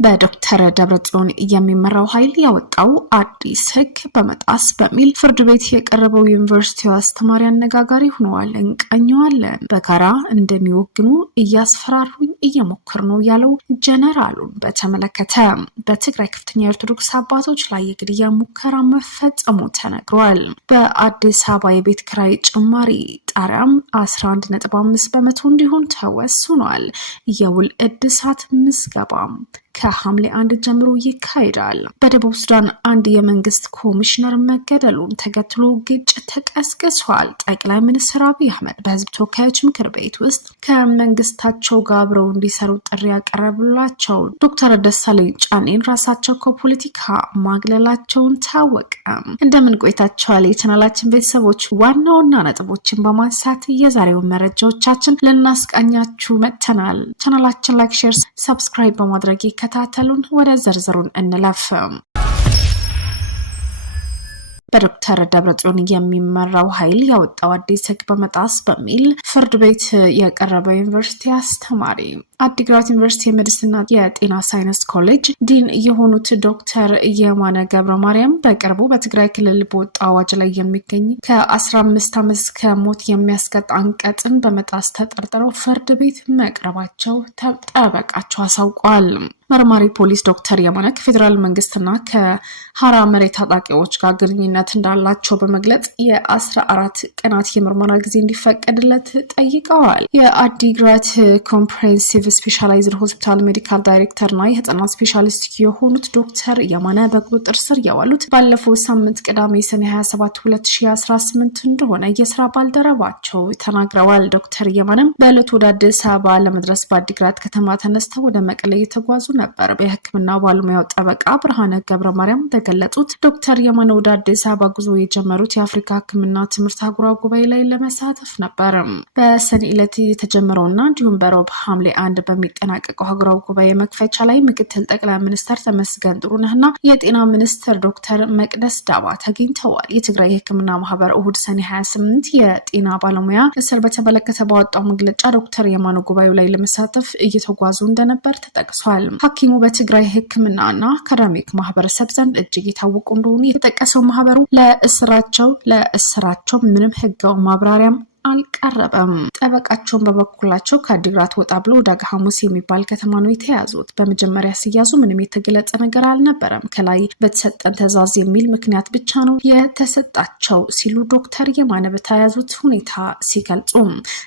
በዶክተር ደብረጽዮን የሚመራው ኃይል ያወጣው አዲስ ህግ በመጣስ በሚል ፍርድ ቤት የቀረበው ዩኒቨርሲቲው አስተማሪ አነጋጋሪ ሆኗል። እንቃኘዋለን። በጋራ እንደሚወግኑ እያስፈራሩኝ እየሞከሩ ነው ያለው ጀነራሉን በተመለከተ በትግራይ ከፍተኛ የኦርቶዶክስ አባቶች ላይ የግድያ ሙከራ መፈጸሙ ተነግሯል። በአዲስ አበባ የቤት ኪራይ ጭማሪ ጣሪያም 11.5% እንዲሆን ተወስኗል። የውል እድሳት ምዝገባ ከሐምሌ 1 ጀምሮ ይካሄዳል። በደቡብ ሱዳን አንድ የመንግስት ኮሚሽነር መገደሉን ተከትሎ ግጭት ተቀስቅሷል። ጠቅላይ ሚኒስትር አብይ አህመድ በህዝብ ተወካዮች ምክር ቤት ውስጥ ከመንግስታቸው ጋር አብረው እንዲሰሩ ጥሪ ያቀረቡላቸው ዶክተር ደሳለኝ ጫኔን ራሳቸው ከፖለቲካ ማግለላቸውን ታወቀ። እንደምን ቆይታችኋል የቻናላችን ቤተሰቦች? ዋና ዋና ነጥቦችን በማንሳት የዛሬውን መረጃዎቻችን ልናስቃኛችሁ መጥተናል። ቻናላችን ላይክ፣ ሼር፣ ሰብስክራይብ በማድረግ ከታተሉን ወደ ዝርዝሩን እንለፍ። በዶክተር ደብረጽዮን የሚመራው ኃይል ያወጣው አዲስ ህግ በመጣስ በሚል ፍርድ ቤት የቀረበው ዩኒቨርሲቲ አስተማሪ አዲግራት ዩኒቨርሲቲ የሜዲሲንና የጤና ሳይንስ ኮሌጅ ዲን የሆኑት ዶክተር የማነ ገብረ ማርያም በቅርቡ በትግራይ ክልል በወጣ አዋጅ ላይ የሚገኝ ከ15 ዓመት እስከ ሞት የሚያስቀጣ አንቀጽን በመጣስ ተጠርጥረው ፍርድ ቤት መቅረባቸው ጠበቃቸው አሳውቋል። መርማሪ ፖሊስ ዶክተር የማነ ከፌዴራል መንግስትና ከሐራ መሬት ታጣቂዎች ጋር ግንኙነት እንዳላቸው በመግለጽ የ14 ቀናት የምርመራ ጊዜ እንዲፈቀድለት ጠይቀዋል። የአዲግራት ኮምፕሬሄንሲቭ ስፔሻላይዝድ ሆስፒታል ሜዲካል ዳይሬክተርና የህፃናት ስፔሻሊስት የሆኑት ዶክተር የማነ በቁጥጥር ስር የዋሉት ባለፈው ሳምንት ቅዳሜ ሰኔ 27 2018 እንደሆነ የስራ ባልደረባቸው ተናግረዋል። ዶክተር የማነም በዕለቱ ወደ አዲስ አበባ ለመድረስ በአዲግራት ከተማ ተነስተው ወደ መቀሌ የተጓዙ ነበር። በሕክምና ባለሙያው ጠበቃ ብርሃነ ገብረ ማርያም ተገለጹት። ዶክተር የማነ ወደ አዲስ አበባ ጉዞ የጀመሩት የአፍሪካ ሕክምና ትምህርት አህጉራዊ ጉባኤ ላይ ለመሳተፍ ነበር። በሰኔ ዕለት የተጀመረውና እንዲሁም በሮብ ሐምሌ 1 በሚጠናቀቀው አህጉራዊ ጉባኤ መክፈቻ ላይ ምክትል ጠቅላይ ሚኒስትር ተመስገን ጥሩነህና የጤና ሚኒስትር ዶክተር መቅደስ ዳባ ተገኝተዋል። የትግራይ የሕክምና ማህበር እሁድ ሰኔ 28 የጤና ባለሙያ እስር በተመለከተ ባወጣው መግለጫ ዶክተር የማነ ጉባኤው ላይ ለመሳተፍ እየተጓዙ እንደነበር ተጠቅሷል። ሐኪሙ በትግራይ ሕክምናና አካዳሚክ ማህበረሰብ ዘንድ እጅግ የታወቁ እንደሆኑ የተጠቀሰው ማህበሩ ለእስራቸው ምንም ህጋዊ ማብራሪያም አልቀረበም። ጠበቃቸውን በበኩላቸው ከአዲግራት ወጣ ብሎ ዳጋ ሐሙስ የሚባል ከተማ ነው የተያዙት። በመጀመሪያ ሲያዙ ምንም የተገለጸ ነገር አልነበረም። ከላይ በተሰጠን ትዕዛዝ የሚል ምክንያት ብቻ ነው የተሰጣቸው ሲሉ ዶክተር የማነ በተያዙት ሁኔታ ሲገልጹ፣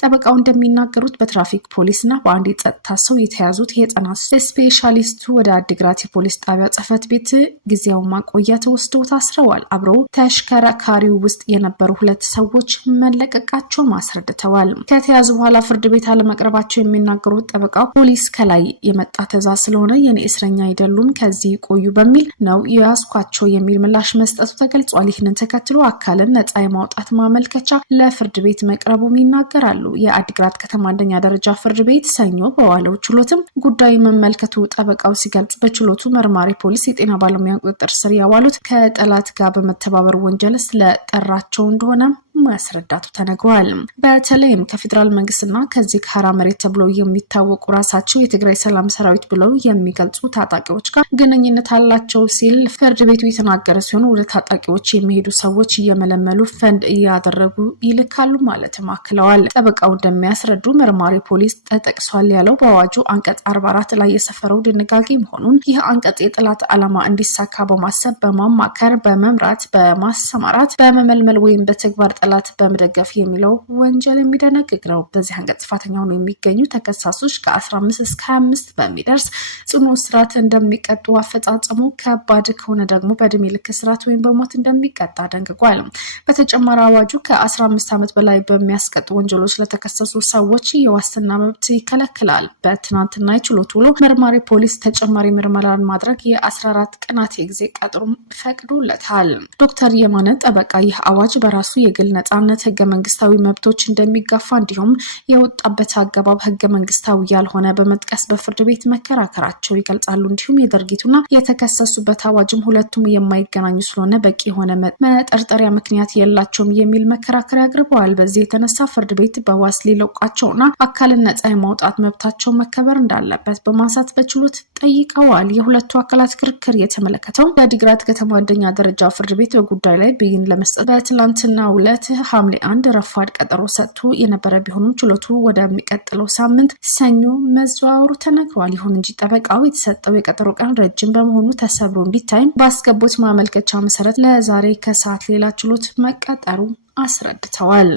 ጠበቃው እንደሚናገሩት በትራፊክ ፖሊስና በአንድ የጸጥታ ሰው የተያዙት የህፃናት ስፔሻሊስቱ ወደ አዲግራት የፖሊስ ጣቢያ ጽህፈት ቤት ጊዜያዊ ማቆያ ተወስደው ታስረዋል። አብረው ተሽከርካሪው ውስጥ የነበሩ 2 ሰዎች መለቀቃቸው ማስረድተዋል። ከተያዙ በኋላ ፍርድ ቤት አለመቅረባቸው የሚናገሩት ጠበቃው ፖሊስ ከላይ የመጣ ትዕዛዝ ስለሆነ የኔ እስረኛ አይደሉም ከዚህ ቆዩ በሚል ነው ያስኳቸው የሚል ምላሽ መስጠቱ ተገልጿል። ይህንን ተከትሎ አካልን ነጻ የማውጣት ማመልከቻ ለፍርድ ቤት መቅረቡም ይናገራሉ። የአዲግራት ከተማ አንደኛ ደረጃ ፍርድ ቤት ሰኞ በዋለው ችሎትም ጉዳዩ መመልከቱ ጠበቃው ሲገልጽ፣ በችሎቱ መርማሪ ፖሊስ የጤና ባለሙያ ቁጥጥር ስር ያዋሉት ከጠላት ጋር በመተባበር ወንጀል ስለጠራቸው እንደሆነ ማስረዳቱ ተነግሯል። በተለይም ከፌዴራል መንግስትና ከዚህ ከሐራ መሬት ተብለው የሚታወቁ ራሳቸው የትግራይ ሰላም ሰራዊት ብለው የሚገልጹ ታጣቂዎች ጋር ግንኙነት አላቸው ሲል ፍርድ ቤቱ የተናገረ ሲሆን ወደ ታጣቂዎች የሚሄዱ ሰዎች እየመለመሉ ፈንድ እያደረጉ ይልካሉ ማለትም አክለዋል። ጠበቃው እንደሚያስረዱ መርማሪ ፖሊስ ተጠቅሷል ያለው በአዋጁ አንቀጽ 44 ላይ የሰፈረው ድንጋጌ መሆኑን፣ ይህ አንቀጽ የጠላት ዓላማ እንዲሳካ በማሰብ በማማከር፣ በመምራት፣ በማሰማራት፣ በመመልመል ወይም በተግባር ጠላት በመደገፍ የሚለው ወንጀል የሚደነግግ ነው። በዚህ አንቀጽ ጥፋተኛ ሆነው የሚገኙ ተከሳሾች ከ15 እስከ 25 በሚደርስ ጽኑ እስራት እንደሚቀጡ፣ አፈጻጸሙ ከባድ ከሆነ ደግሞ በዕድሜ ልክ እስራት ወይም በሞት እንደሚቀጣ ደንግጓል። በተጨማሪ አዋጁ ከ15 ዓመት በላይ በሚያስቀጡ ወንጀሎች ለተከሰሱ ሰዎች የዋስትና መብት ይከለክላል። በትናንትና የችሎት ውሎ መርማሪ ፖሊስ ተጨማሪ ምርመራን ማድረግ የ14 ቀናት የጊዜ ቀጠሮም ፈቅዶለታል። ዶክተር የማነ ጠበቃ ይህ አዋጅ በራሱ የግል ነጻነት፣ ህገ መንግስታዊ መብቶች እንደሚጋፋ እንዲሁም የወጣበት አገባብ ህገ መንግስታዊ ያልሆነ በመጥቀስ በፍርድ ቤት መከራከራቸው ይገልጻሉ። እንዲሁም የድርጊቱና የተከሰሱበት አዋጅም ሁለቱም የማይገናኙ ስለሆነ በቂ የሆነ መጠርጠሪያ ምክንያት የላቸውም የሚል መከራከሪያ አቅርበዋል። በዚህ የተነሳ ፍርድ ቤት በዋስ ሊለቋቸውና አካልን ነጻ የማውጣት መብታቸው መከበር እንዳለበት በማንሳት በችሎት ጠይቀዋል። የሁለቱ አካላት ክርክር የተመለከተው በአዲግራት ከተማ አንደኛ ደረጃ ፍርድ ቤት በጉዳዩ ላይ ብይን ለመስጠት በትላንትናው ዕለት ሐምሌ 1 ረፋድ ቀጠሮ ሰጥቶ የነበረ ቢሆንም ችሎቱ ወደሚቀጥለው ሳምንት ሰኞ መዘዋወሩ ተነግሯል። ይሁን እንጂ ጠበቃው የተሰጠው የቀጠሮ ቀን ረጅም በመሆኑ ተሰብሮ እንዲታይ ባስገቡት ማመልከቻ መሰረት ለዛሬ ከሰዓት ሌላ ችሎት መቀጠሩ አስረድተዋል።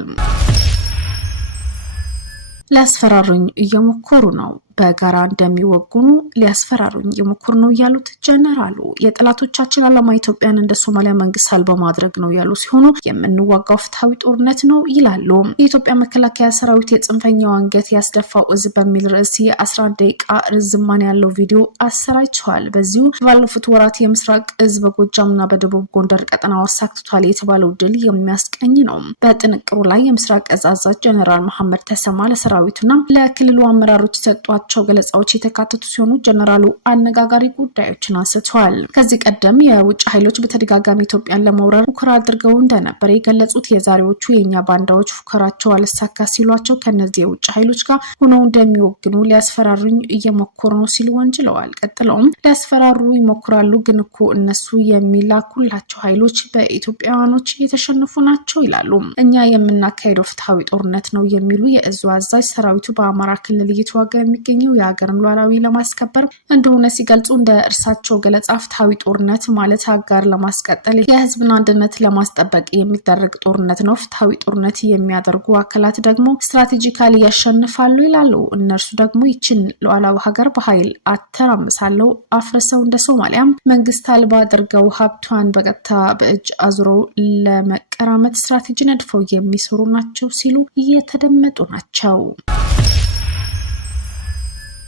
ሊያስፈራሩኝ እየሞከሩ ነው፣ በጋራ እንደሚወጉኑ ሊያስፈራሩኝ እየሞከሩ ነው ያሉት ጀነራሉ የጠላቶቻችን ዓላማ ኢትዮጵያን እንደ ሶማሊያ መንግስት አልባ ማድረግ ነው ያሉ ሲሆኑ የምንዋጋው ፍትሃዊ ጦርነት ነው ይላሉ። የኢትዮጵያ መከላከያ ሰራዊት የጽንፈኛው አንገት ያስደፋው እዝ በሚል ርዕስ የ11 ደቂቃ ርዝማን ያለው ቪዲዮ አሰራጭተዋል። በዚሁ ባለፉት ወራት የምስራቅ እዝ በጎጃምና በደቡብ ጎንደር ቀጠና አሳክቷል የተባለው ድል የሚያስቀኝ ነው። በጥንቅሩ ላይ የምስራቅ እዝ አዛዥ ጀነራል መሐመድ ተሰማ ለሰራዊቱና ለክልሉ አመራሮች ሰጧቸው ገለጻዎች የተካተቱ ሲሆኑ ጀነራሉ አነጋጋሪ ጉዳዮችን አንስተዋል። ከዚህ ቀደም የውጭ ኃይሎች በተደጋጋሚ ኢትዮጵያን ለመውረር ሙከራ አድርገው እንደነበር የገለጹት የዛሬዎቹ የኛ ባንዳዎች ፉከራቸው አልሳካ ሲሏቸው ከነዚህ የውጭ ኃይሎች ጋር ሆነው እንደሚወግኑ ሊያስፈራሩኝ እየሞከሩ ነው ሲሉ ወንጅለዋል። ቀጥለውም ሊያስፈራሩ ይሞክራሉ፣ ግን እኮ እነሱ የሚላኩላቸው ኃይሎች በኢትዮጵያውያኖች የተሸነፉ ናቸው ይላሉ። እኛ የምናካሄደው ፍትሃዊ ጦርነት ነው የሚሉ የእዙ አዛዥ ሰራዊቱ በአማራ ክልል እየተዋጋ የሚገኘው የሀገርን ሉዓላዊ ለማስከበር እንደሆነ ሲገልጹ እንደ እርሳቸው ገለጻ ፍትሃዊ ጦርነት ማለት ሀገር ለማስቀጠል የህዝብን አንድነት ለማስጠበቅ የሚደረግ ጦርነት ነው። ፍትሃዊ ጦርነት የሚያደርጉ አካላት ደግሞ ስትራቴጂካሊ ያሸንፋሉ ይላሉ። እነርሱ ደግሞ ይችን ሉዓላዊ ሀገር በኃይል አተራምሳለው አፍርሰው እንደ ሶማሊያ መንግስት አልባ አድርገው ሀብቷን በቀጥታ በእጅ አዙረው ለመቀራመት ስትራቴጂ ነድፈው የሚሰሩ ናቸው ሲሉ እየተደመጡ ናቸው።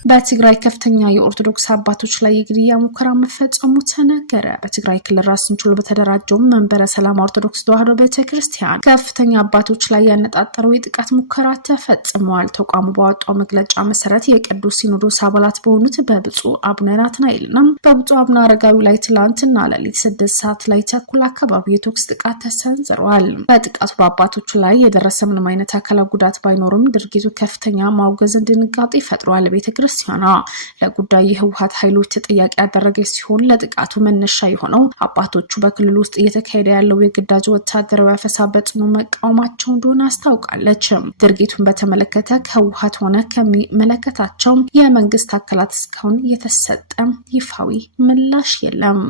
በትግራይ ከፍተኛ የኦርቶዶክስ አባቶች ላይ የግድያ ሙከራ መፈጸሙ ተነገረ። በትግራይ ክልል ራስን ችሎ በተደራጀው መንበረ ሰላም ኦርቶዶክስ ተዋሕዶ ቤተክርስቲያን ከፍተኛ አባቶች ላይ ያነጣጠረው የጥቃት ሙከራ ተፈጽሟል። ተቋሙ ባወጣው መግለጫ መሰረት የቅዱስ ሲኖዶስ አባላት በሆኑት በብፁዕ አቡነ ናትናኤልና በብፁዕ አቡነ አረጋዊ ላይ ትላንትና ሌሊት 6 ሰዓት ላይ ተኩል አካባቢ የተኩስ ጥቃት ተሰንዝሯል። በጥቃቱ በአባቶቹ ላይ የደረሰ ምንም አይነት አካላዊ ጉዳት ባይኖርም ድርጊቱ ከፍተኛ ማውገዝን ድንጋጤ ፈጥሯል። ቤተክርስቲያኗ ለጉዳዩ የህወሓት ኃይሎች ተጠያቂ ያደረገች ሲሆን ለጥቃቱ መነሻ የሆነው አባቶቹ በክልሉ ውስጥ እየተካሄደ ያለው የግዳጅ ወታደራዊ አፈሳ በጽኑ መቃወማቸው እንደሆነ አስታውቃለች። ድርጊቱን በተመለከተ ከህወሓት ሆነ ከሚመለከታቸው የመንግስት አካላት እስካሁን የተሰጠ ይፋዊ ምላሽ የለም።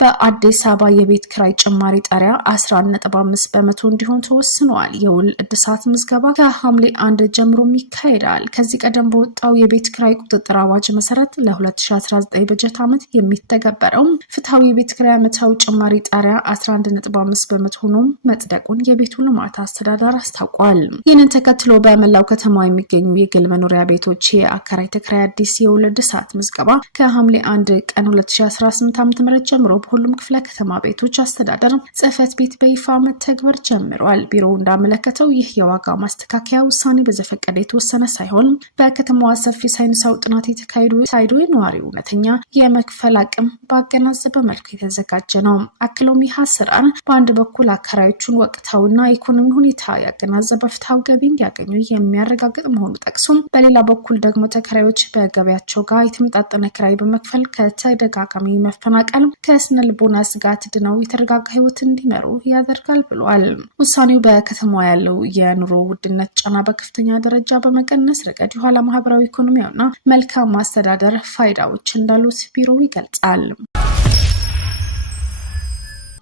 በአዲስ አበባ የቤት ኪራይ ጭማሪ ጣሪያ 11.5% እንዲሆን ተወስኗል። የውል እድሳት ምዝገባ ከሐምሌ 1 ጀምሮ ይካሄዳል። ከዚህ ቀደም በወጣው የቤት ኪራይ ቁጥጥር አዋጅ መሰረት ለ2019 በጀት ዓመት የሚተገበረው ፍትሃዊ የቤት ኪራይ ዓመታዊ ጭማሪ ጣሪያ 11.5% ሆኖ መጽደቁን የቤቱ ልማት አስተዳደር አስታውቋል። ይህንን ተከትሎ በመላው ከተማ የሚገኙ የግል መኖሪያ ቤቶች የአከራይ ተከራይ አዲስ የውል እድሳት ምዝገባ ከሐምሌ 1 ቀን 2018 ዓ.ም ጀምሮ ሁሉም ክፍለ ከተማ ቤቶች አስተዳደር ጽህፈት ቤት በይፋ መተግበር ጀምሯል። ቢሮው እንዳመለከተው ይህ የዋጋ ማስተካከያ ውሳኔ በዘፈቀደ የተወሰነ ሳይሆን በከተማዋ ሰፊ ሳይንሳዊ ጥናት የተካሄዱ የነዋሪ እውነተኛ የመክፈል አቅም ባገናዘበ መልኩ የተዘጋጀ ነው። አክለውም ይህ አሰራር በአንድ በኩል አከራዮቹን ወቅታዊና ኢኮኖሚ ሁኔታ ያገናዘበ ፍትሃዊ ገቢ እንዲያገኙ የሚያረጋግጥ መሆኑ ጠቅሶም በሌላ በኩል ደግሞ ተከራዮች በገቢያቸው ጋር የተመጣጠነ ኪራይ በመክፈል ከተደጋጋሚ መፈናቀል ከስነ ልቦና ስጋት ድነው የተረጋጋ ህይወት እንዲመሩ ያደርጋል ብሏል። ውሳኔው በከተማዋ ያለው የኑሮ ውድነት ጫና በከፍተኛ ደረጃ በመቀነስ ረገድ የኋላ ማህበራዊ ኢኮኖሚያዊና መልካም ማስተዳደር ፋይዳዎች እንዳሉት ቢሮው ይገልጻል።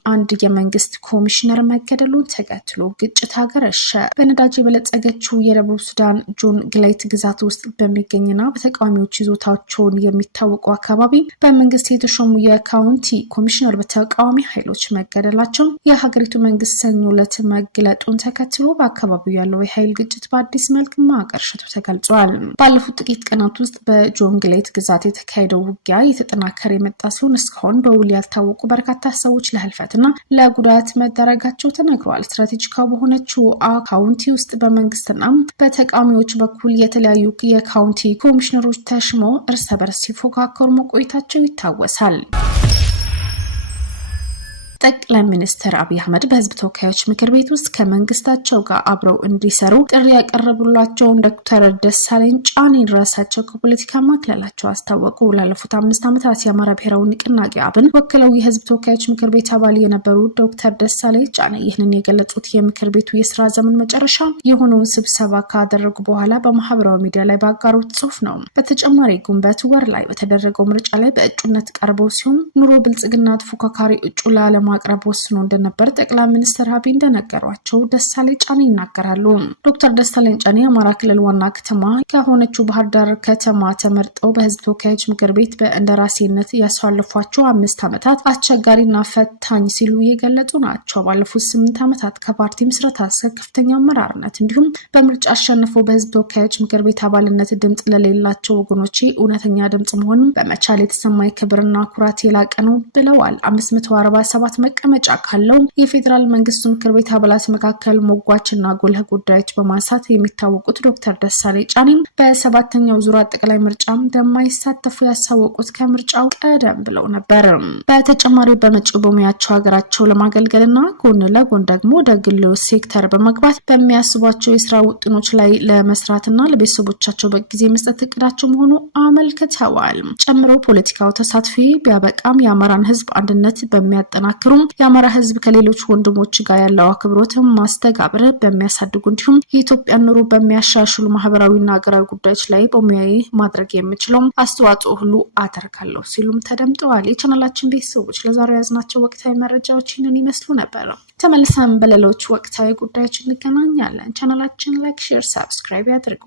አንድ የመንግስት ኮሚሽነር መገደሉን ተከትሎ ግጭት አገረሸ። በነዳጅ የበለጸገችው የደቡብ ሱዳን ጆን ግሌት ግዛት ውስጥ በሚገኝና በተቃዋሚዎች ይዞታቸውን የሚታወቁ አካባቢ በመንግስት የተሾሙ የካውንቲ ኮሚሽነር በተቃዋሚ ኃይሎች መገደላቸው የሀገሪቱ መንግስት ሰኞ ዕለት መግለጡን ተከትሎ በአካባቢው ያለው የኃይል ግጭት በአዲስ መልክ ማገርሸቱ ተገልጿል። ባለፉት ጥቂት ቀናት ውስጥ በጆን ግሌት ግዛት የተካሄደው ውጊያ የተጠናከረ የመጣ ሲሆን እስካሁን በውል ያልታወቁ በርካታ ሰዎች ለህልፈት እና ለጉዳት መደረጋቸው ተነግሯል። ስትራቴጂካዊ በሆነችው ካውንቲ ውስጥ በመንግስትና በተቃዋሚዎች በኩል የተለያዩ የካውንቲ ኮሚሽነሮች ተሽመው እርስ በርስ ሲፎካከሩ መቆየታቸው ይታወሳል። ጠቅላይ ሚኒስትር አብይ አህመድ በህዝብ ተወካዮች ምክር ቤት ውስጥ ከመንግስታቸው ጋር አብረው እንዲሰሩ ጥሪ ያቀረቡላቸውን ዶክተር ደሳለኝ ጫኔን ራሳቸው ከፖለቲካ ማግለላቸው አስታወቁ። ላለፉት 5 ዓመታት የአማራ ብሔራዊ ንቅናቄ አብን ወክለው የህዝብ ተወካዮች ምክር ቤት አባል የነበሩ ዶክተር ደሳለኝ ጫኔ ይህንን የገለጹት የምክር ቤቱ የስራ ዘመን መጨረሻ የሆነውን ስብሰባ ካደረጉ በኋላ በማህበራዊ ሚዲያ ላይ ባጋሩት ጽሑፍ ነው። በተጨማሪ ግንቦት ወር ላይ በተደረገው ምርጫ ላይ በእጩነት ቀርበው ሲሆን ኑሮ ብልጽግና ተፎካካሪ እጩ ለማቅረብ ወስኖ እንደነበር ጠቅላይ ሚኒስትር አብይ እንደነገሯቸው ደሳለኝ ጫኔ ይናገራሉ። ዶክተር ደሳለኝ ጫኔ የአማራ ክልል ዋና ከተማ ከሆነችው ባህር ዳር ከተማ ተመርጠው በህዝብ ተወካዮች ምክር ቤት በእንደራሴነት ያሳለፏቸው 5 ዓመታት አስቸጋሪና ፈታኝ ሲሉ የገለጹ ናቸው። ባለፉት 8 ዓመታት ከፓርቲ ምስረታ እስከ ከፍተኛ አመራርነት እንዲሁም በምርጫ አሸንፈው በህዝብ ተወካዮች ምክር ቤት አባልነት ድምጽ ለሌላቸው ወገኖች እውነተኛ ድምጽ መሆኑን በመቻል የተሰማኝ ክብርና ኩራት የላቀ ነው ብለዋል። 547 መቀመጫ ካለው የፌዴራል መንግስቱ ምክር ቤት አባላት መካከል ሞጓችና ጉልህ ጉዳዮች በማንሳት የሚታወቁት ዶክተር ደሳለኝ ጫኔ በ7ኛው ዙር አጠቃላይ ምርጫ እንደማይሳተፉ ያሳወቁት ከምርጫው ቀደም ብለው ነበር። በተጨማሪ በመጪው በሙያቸው ሀገራቸው ለማገልገልና ጎን ለጎን ደግሞ ወደ ግሉ ሴክተር በመግባት በሚያስቧቸው የስራ ውጥኖች ላይ ለመስራትና ለቤተሰቦቻቸው በጊዜ መስጠት እቅዳቸው መሆኑ አመልክተዋል። ጨምሮ ፖለቲካው ተሳትፎ ቢያበቃም የአማራን ህዝብ አንድነት በሚያጠናክሩ የአማራ ህዝብ ከሌሎች ወንድሞች ጋር ያለው አክብሮት ማስተጋብር በሚያሳድጉ እንዲሁም የኢትዮጵያ ኑሮ በሚያሻሽሉ ማህበራዊና ሀገራዊ ጉዳዮች ላይ በሙያዬ ማድረግ የምችለው አስተዋጽኦ ሁሉ አደርጋለሁ ሲሉም ተደምጠዋል። የቻናላችን ቤተሰቦች ለዛሬ ያዝናቸው ወቅታዊ መረጃዎች ይህንን ይመስሉ ነበር። ተመልሰን በሌሎች ወቅታዊ ጉዳዮች እንገናኛለን። ቻናላችን ላይክ፣ ሼር፣ ሰብስክራይብ ያድርጉ።